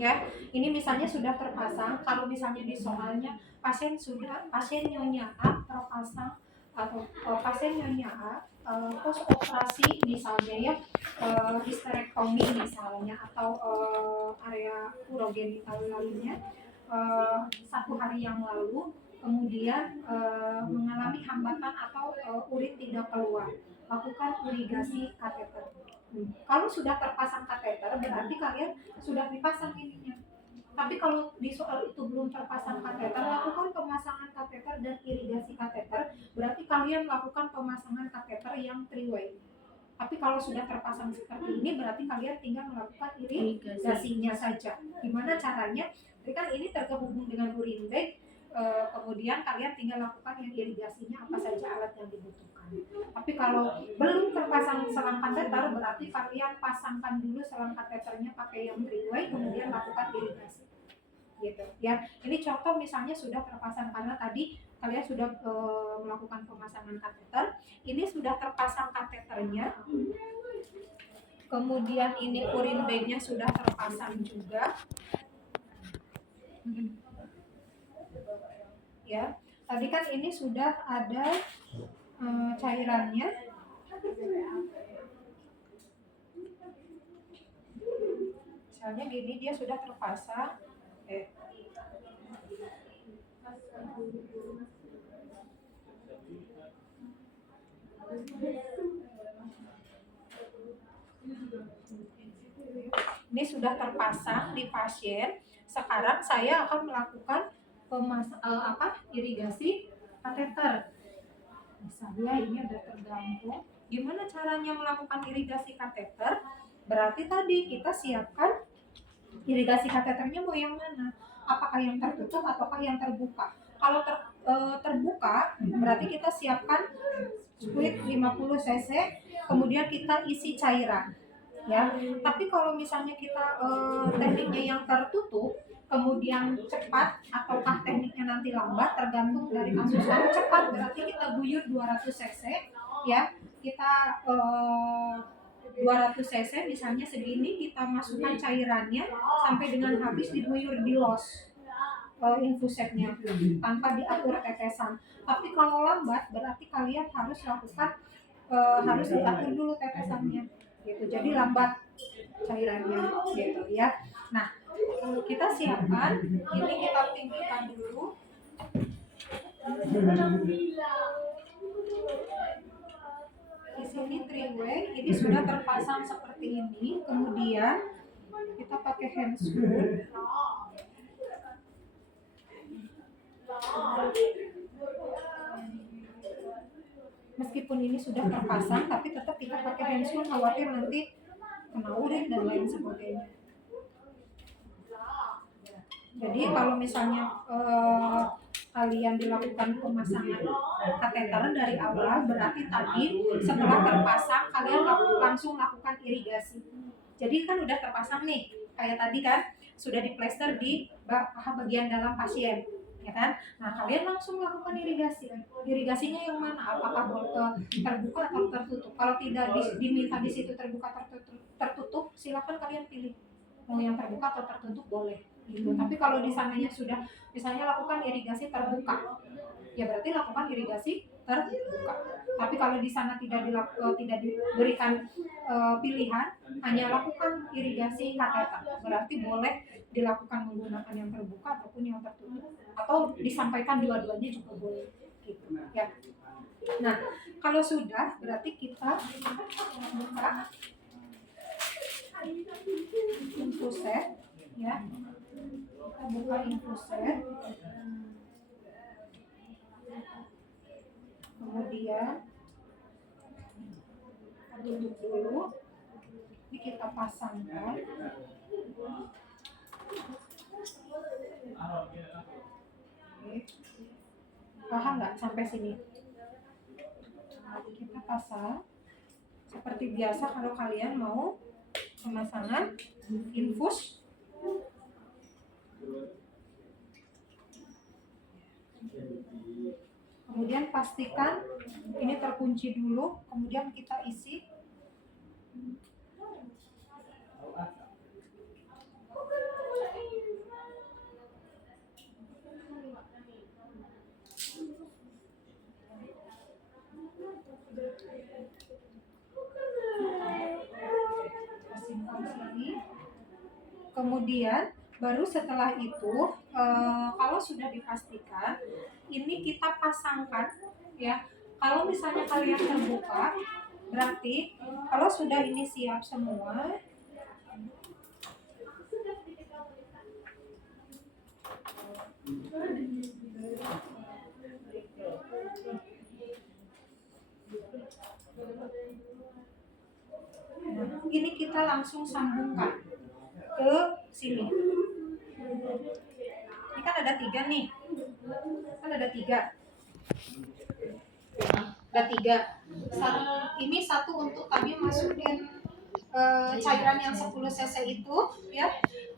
ya. Ini misalnya sudah terpasang, kalau misalnya di soalnya pasien nyonya A terpasang atau pasien nyonya A post operasi misalnya ya, histerektomi misalnya atau area urogenital lainnya 1 hari yang lalu, kemudian mengalami hambatan atau urin tidak keluar, lakukan irigasi kateter. Kalau sudah terpasang kateter berarti kalian sudah dipasang ininya. Tapi kalau di soal itu belum terpasang kateter, lakukan pemasangan kateter dan irigasi kateter. Berarti kalian lakukan pemasangan kateter yang 3-way. Tapi kalau sudah terpasang seperti ini, berarti kalian tinggal melakukan irigasinya saja. Gimana caranya? Jadi kan ini terhubung dengan urine bag, kemudian kalian tinggal lakukan yang irigasinya apa saja alat yang dibutuhkan. Tapi kalau belum terpasang selang kateter, berarti kalian pasangkan dulu selang kateternya pakai yang 3-way, kemudian lakukan irigasi. Gitu ya. Ini contoh misalnya sudah terpasang karena tadi kalian sudah melakukan pemasangan kateter. Ini sudah terpasang kateternya. Kemudian ini urine bag-nya sudah terpasang juga. Ya. Tadi kan ini sudah ada cairannya. Misalnya gini, dia sudah terpasang. Ini sudah terpasang di pasien. Sekarang saya akan melakukan irigasi kateter. Misalnya ini ada tergantung. Gimana caranya melakukan irigasi kateter? Berarti tadi kita siapkan irigasi kateternya mau yang mana? Apakah yang tertutup ataukah yang terbuka? Kalau terbuka, berarti kita siapkan squid 50 cc, kemudian kita isi cairan. Ya, tapi kalau misalnya kita tekniknya yang tertutup, kemudian cepat ataukah tekniknya nanti lambat, tergantung dari kasus. Kalau cepat berarti kita guyur 200 cc, ya, kita 200 cc misalnya segini, kita masukkan cairannya sampai dengan habis, diguyur di los infusetnya tanpa diatur tetesan. Tapi kalau lambat berarti kalian harus lakukan harus diatur dulu tetesannya gitu, jadi lambat cairannya gitu ya. Nah, kita siapkan ini, kita tinggikan dulu. Di sini 3-way, ini sudah terpasang seperti ini. Kemudian kita pakai handscrew. Meskipun ini sudah terpasang, tapi tetap kita pakai handscrew, khawatir nanti kena urin dan lain sebagainya. Jadi kalau misalnya kalian dilakukan pemasangan kateter dari awal, berarti tadi setelah terpasang kalian langsung lakukan irigasi. Jadi kan udah terpasang nih, kayak tadi kan sudah diplester di bagian dalam pasien, ya kan? Nah, kalian langsung lakukan irigasi. Irigasinya yang mana? Apakah terbuka atau tertutup? Kalau tidak diminta di situ terbuka tertutup, silakan kalian pilih mau yang terbuka atau tertutup, boleh gitu. Tapi kalau di sananya sudah misalnya lakukan irigasi terbuka, ya berarti lakukan irigasi terbuka. Tapi kalau di sana tidak diberikan pilihan, hanya lakukan irigasi kateter, berarti boleh dilakukan menggunakan yang terbuka ataupun yang tertutup, atau disampaikan dua-duanya juga boleh gitu ya. Nah, kalau sudah berarti kita buka infuset ya. Kita buka infuset, kemudian tutup dulu. Ini kita pasangkan. Oke. Paham nggak sampai sini? Kita pasang seperti biasa kalau kalian mau pemasangan infus. Kemudian pastikan ini terkunci dulu, kemudian kita isi. Kemudian baru setelah itu kalau sudah dipastikan ini kita pasangkan ya. Kalau misalnya kalian terbuka berarti kalau sudah ini siap semua, ini kita langsung sambungkan ke sini. Ini kan ada 3 nih, kan ada 3. Ada 3. Ini satu untuk tadi masukin cairan yang 10 cc itu ya.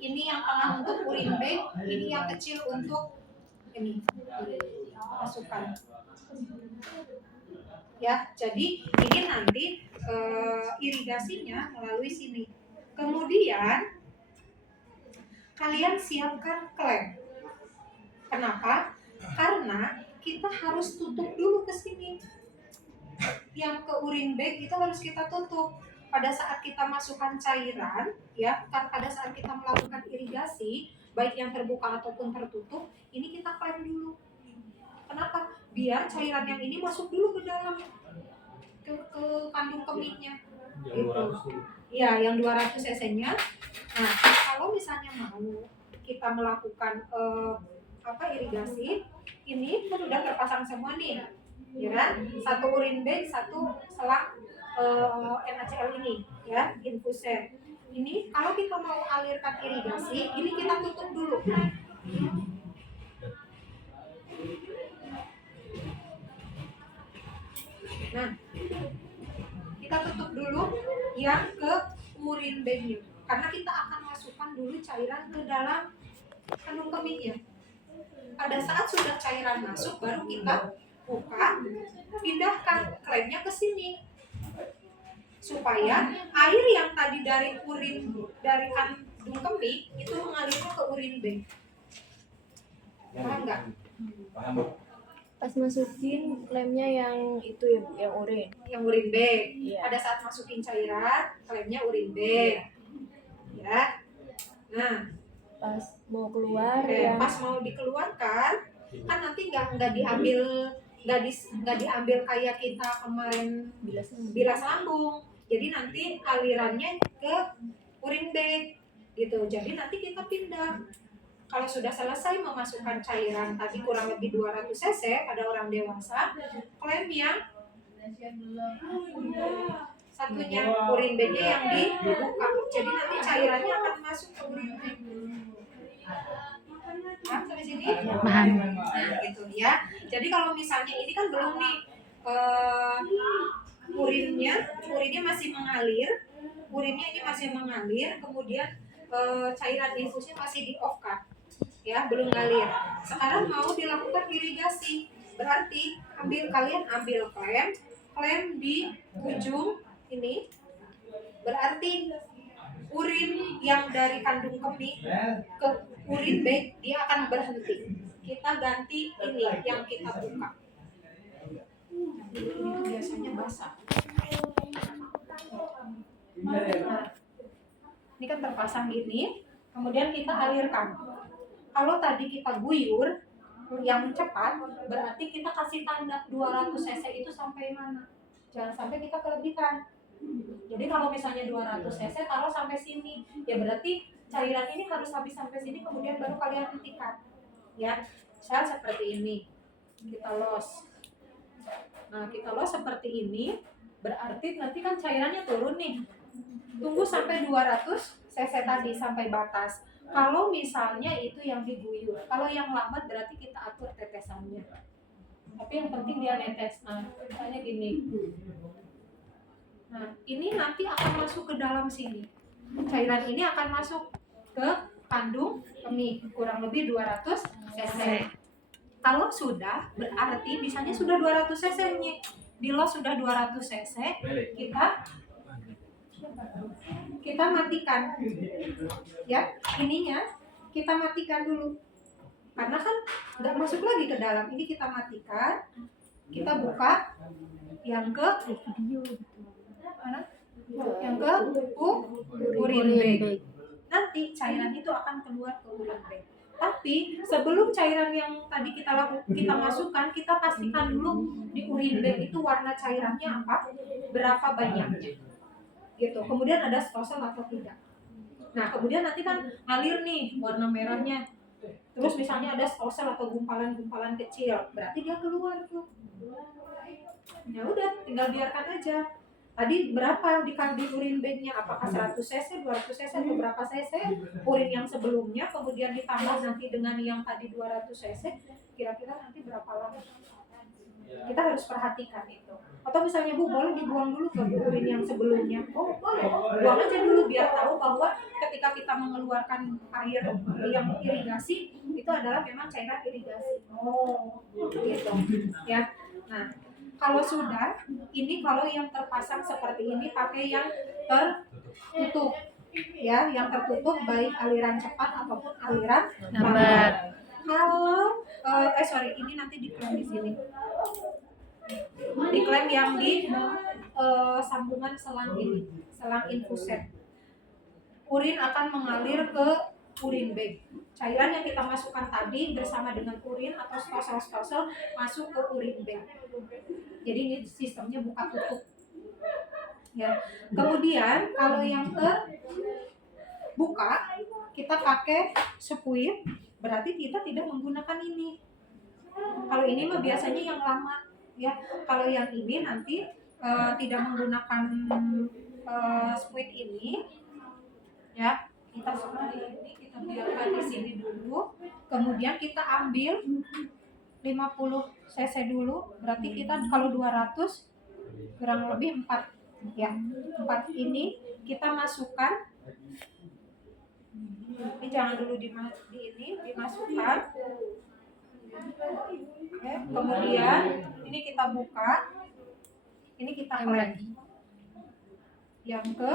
Ini yang tengah untuk urin bag, ini yang kecil untuk ini masukkan. Ya, jadi ini nanti irigasinya melalui sini. Kemudian kalian siapkan klem. Kenapa? Karena kita harus tutup dulu ke sini. Yang ke urin bag itu harus kita tutup. Pada saat kita masukkan cairan, ya, pada saat kita melakukan irigasi, baik yang terbuka ataupun tertutup, ini kita klem dulu. Kenapa? Biar cairan yang ini masuk dulu ke dalam ke kandung kemihnya. Gitu. Ya, yang 200 cc-nya. Nah, kalau misalnya mau kita melakukan irigasi, ini kan udah terpasang semua nih, ya kan? Satu urin bag, satu selang NaCl ini, ya, infuser. Ini kalau kita mau alirkan irigasi, ini kita tutup dulu. Nah, kita tutup dulu yang ke urin bagnya, karena kita akan masukkan dulu cairan ke dalam kandung kemihnya. Pada saat sudah cairan masuk, baru kita buka, pindahkan klemnya ke sini, supaya air yang tadi dari kandung kemih itu mengalirnya ke urin bag. Paham nggak? Paham. Pas masukin klemnya yang itu ya, yang urin. Yang urin bag. Iya. Pada saat masukin cairan, klemnya urin bag. Ya. Nah, pas mau keluar pas mau dikeluarkan, kan nanti nggak diambil kayak kita kemarin bilas lambung. Jadi nanti alirannya ke urin bag gitu. Jadi nanti kita pindah. Kalau sudah selesai memasukkan cairan tadi kurang lebih 200 cc pada orang dewasa, klemnya satunya urin bagnya yang dibuka. Jadi nanti cairannya akan masuk ke urin bag. Paham sampai sini? Paham. Nah, gitu ya. Jadi kalau misalnya ini kan belum nih urinnya masih mengalir, kemudian cairan infusnya masih di off kan, ya, belum ngalir. Sekarang mau dilakukan irigasi, berarti kalian ambil klem di ujung ini, berarti urin yang dari kandung kemih ke urin bag dia akan berhenti. Kita ganti ini yang kita buka. Ini biasanya basah. Nah, ini kan terpasang ini, kemudian kita alirkan. Kalau tadi kita guyur yang cepat, berarti kita kasih tanda 200 cc itu sampai mana. Jangan sampai kita kelebihan. Jadi kalau misalnya 200 cc taruh sampai sini, ya berarti cairan ini harus habis sampai sini, kemudian baru kalian hentikan. Ya, misal seperti ini. Kita los. Nah, kita los seperti ini, berarti nanti kan cairannya turun nih. Tunggu sampai 200 cc tadi sampai batas. Kalau misalnya itu yang diguyur, kalau yang lambat berarti kita atur tetesannya. Tapi yang penting dia netes. Nah, misalnya gini. Nah, ini nanti akan masuk ke dalam sini. Cairan ini akan masuk ke kandung kemih kurang lebih 200 cc. Kalau sudah, berarti misalnya sudah 200 cc-nya. Di los sudah 200 cc, kita matikan. Ya, ininya kita matikan dulu. Karena kan nggak masuk lagi ke dalam. Ini kita matikan. Kita buka yang ke mana? Yang ke urin bag. nanti cairan itu akan keluar ke urin bag. Tapi sebelum cairan yang tadi kita masukkan, kita pastikan dulu di urin bag itu warna cairannya apa, berapa banyaknya, gitu. Kemudian ada stosel atau tidak. Nah kemudian nanti kan ngalir nih warna merahnya, terus misalnya ada stosel atau gumpalan-gumpalan kecil, berarti dia keluar tuh. Ya udah, tinggal biarkan aja. Tadi berapa di urin bagnya, apakah 100 cc, 200 cc, atau berapa cc urin yang sebelumnya, kemudian ditambah nanti dengan yang tadi 200 cc, kira-kira nanti berapa lama. Kita harus perhatikan itu. Atau misalnya Bu, boleh dibuang dulu ke urin yang sebelumnya. Oh boleh, buang aja dulu biar tahu bahwa ketika kita mengeluarkan air yang irigasi itu adalah memang cairan irigasi. Oh gitu ya. Nah kalau sudah, ini kalau yang terpasang seperti ini pakai yang tertutup, ya, yang tertutup baik aliran cepat ataupun aliran lambat. Kalau ini nanti diklaim di sini, diklaim yang di sambungan selang ini, selang infusen. Urin akan mengalir ke urin bag. Cairan yang kita masukkan tadi bersama dengan urin atau stosel-stosel masuk ke urin bag. Jadi ini sistemnya buka tutup. Ya. Kemudian kalau yang terbuka kita pakai spuit, berarti kita tidak menggunakan ini. Kalau ini mah biasanya yang lama, ya. Kalau yang ini nanti tidak menggunakan spuit ini, ya. Kita seperti ini, kita biarkan di sini dulu. Kemudian kita ambil 50 cc dulu, berarti kita kalau 200 kurang lebih 4, ya. 4 ini kita masukkan. Ini jangan dulu dimasukkan. Oke, kemudian ini kita buka. Ini kita klem. Yang ke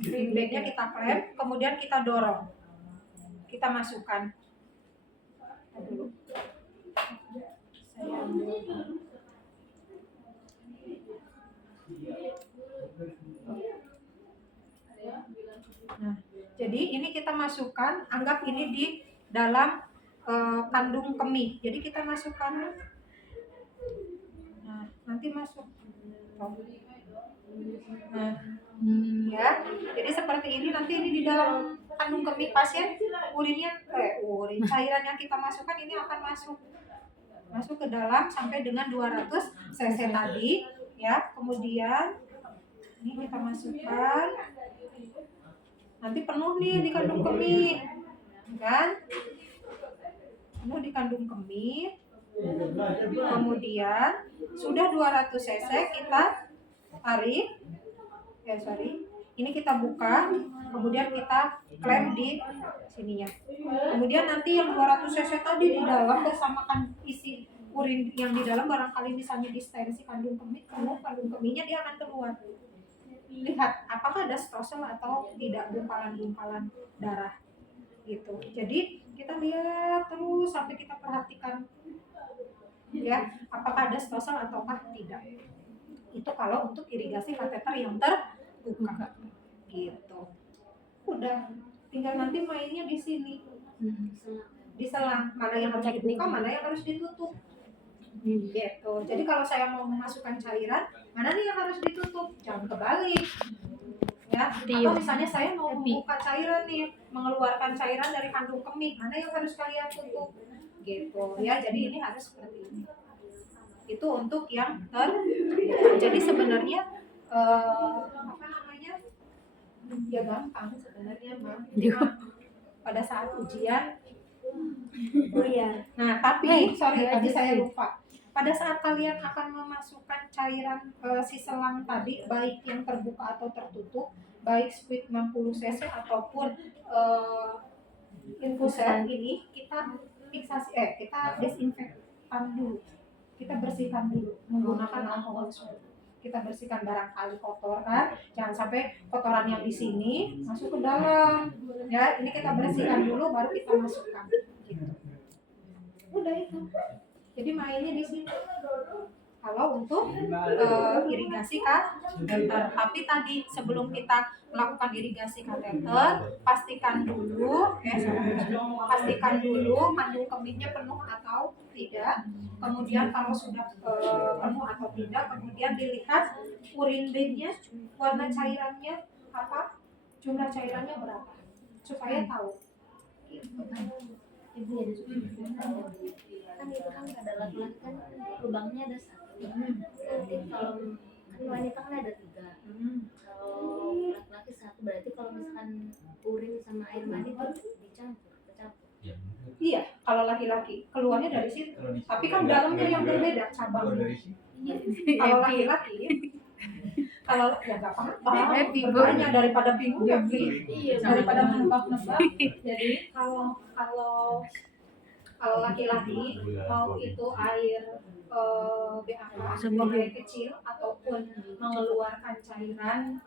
green bagnya kita klem, kemudian kita dorong. Kita masukkan. Dulu. Nah, jadi ini kita masukkan, anggap ini di dalam kandung kemih. Jadi kita masukkan. Nah, nanti masuk. Nah, ya. Jadi seperti ini, nanti ini di dalam kandung kemih pasien, cairan yang kita masukkan ini akan masuk ke dalam sampai dengan 200 cc tadi, ya. Kemudian ini kita masukkan, nanti penuh nih di kandung kemih, kan? Penuh di kandung kemih. Kemudian sudah 200 cc kita tarik, ini kita buka, kemudian kita klem di sininya. Kemudian nanti yang 200 cc tadi di dalam bersama isi urin yang di dalam, barangkali misalnya distensi kandung kemih, kandung kemihnya dia akan keluar. Lihat apakah ada stosel atau tidak, gumpalan-gumpalan darah gitu. Jadi kita lihat terus sampai kita perhatikan, ya, apakah ada stosel ataukah tidak. Itu kalau untuk irigasi kateter yang terbuka gitu. Udah, tinggal nanti mainnya di sini, di selang, mana yang harus dibuka, mana yang harus ditutup gitu. Jadi kalau saya mau memasukkan cairan, mana nih yang harus ditutup, jangan kebalik, ya. Atau misalnya saya mau membuka cairan nih, mengeluarkan cairan dari kandung kemih, mana yang harus kalian tutup gitu, ya. Jadi ini harus seperti ini. Itu untuk yang jadi sebenarnya ya gampang sebenarnya, Bang. Pada saat ujian, nah tapi tadi saya lupa, pada saat kalian akan memasukkan cairan si selang tadi, baik yang terbuka atau tertutup, baik spuit 60 cc ataupun infusen ini, kita kita desinfektan dulu, kita bersihkan dulu menggunakan alkohol swab. Kita bersihkan, barangkali kotor kan, jangan sampai kotoran yang di sini masuk ke dalam, ya. Ini kita bersihkan dulu baru kita masukkan gitu. Udah itu. Jadi mainnya di sini. kalau untuk irigasi kateter. Tapi tadi sebelum kita melakukan irigasi kateter, pastikan dulu kandung kemihnya penuh atau tidak. Kemudian kalau sudah penuh atau tidak, kemudian dilihat urin bednya, warna cairannya apa, jumlah cairannya berapa, supaya tahu. Ibu ada kan itu kan pada laki-laki kan lubangnya ada satu. Nanti kalau kan wanita kan ada 3. Kalau laki-laki 1 berarti kalau misalkan urin sama air mani itu kecampur. Iya, kalau laki-laki keluarnya dari situ. Tapi kan dalamnya yang berbeda cabangnya. Kalau laki-laki, kalau ya nggak apa-apa, bertanya daripada bingung ya daripada menebak-nebak. Jadi kalau laki-laki mau itu air BAK, air kecil ataupun mengeluarkan cairan